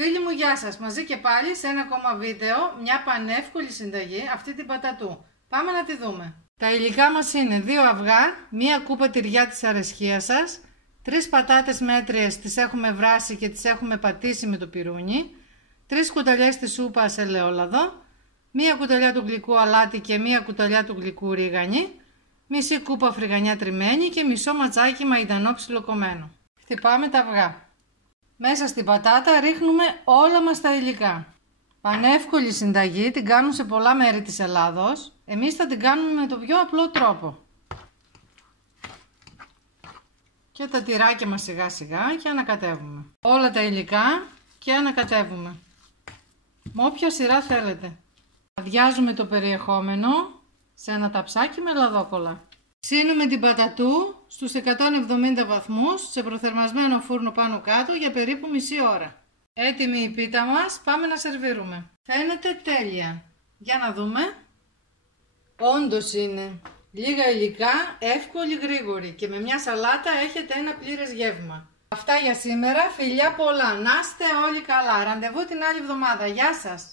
Φίλοι μου, γεια σας. Μαζί και πάλι σε ένα ακόμα βίντεο, μια πανεύκολη συνταγή, αυτή την πατατού. Πάμε να τη δούμε. Τα υλικά μας είναι 2 αυγά, 1 κούπα τυριά της αρεσκίας σας, 3 πατάτες μέτριες, τις έχουμε βράσει και τις έχουμε πατήσει με το πυρούνι, 3 κουταλιές της σούπας ελαιόλαδο, 1 κουταλιά του γλυκού αλάτι και 1 κουταλιά του γλυκού ρίγανη, μισή κούπα φρυγανιά τριμμένη και μισό ματσάκι μαϊντανό ψιλοκομμένο. Χτυπάμε τα αυγά. Μέσα στην πατάτα ρίχνουμε όλα μας τα υλικά. Πανεύκολη συνταγή, την κάνουν σε πολλά μέρη της Ελλάδος. Εμείς θα την κάνουμε με το πιο απλό τρόπο. Και τα τυράκια μας σιγά σιγά και ανακατεύουμε. Όλα τα υλικά και ανακατεύουμε. Με όποια σειρά θέλετε. Αδειάζουμε το περιεχόμενο σε ένα ταψάκι με λαδόκολλα. Ψήνουμε την πατατού στους 170 βαθμούς σε προθερμασμένο φούρνο πάνω κάτω για περίπου μισή ώρα. Έτοιμη η πίτα μας, πάμε να σερβίρουμε. Φαίνεται τέλεια. Για να δούμε. Όντως είναι. Λίγα υλικά, εύκολη, γρήγορη και με μια σαλάτα έχετε ένα πλήρες γεύμα. Αυτά για σήμερα, φιλιά πολλά. Να είστε όλοι καλά. Ραντεβού την άλλη εβδομάδα. Γεια σας.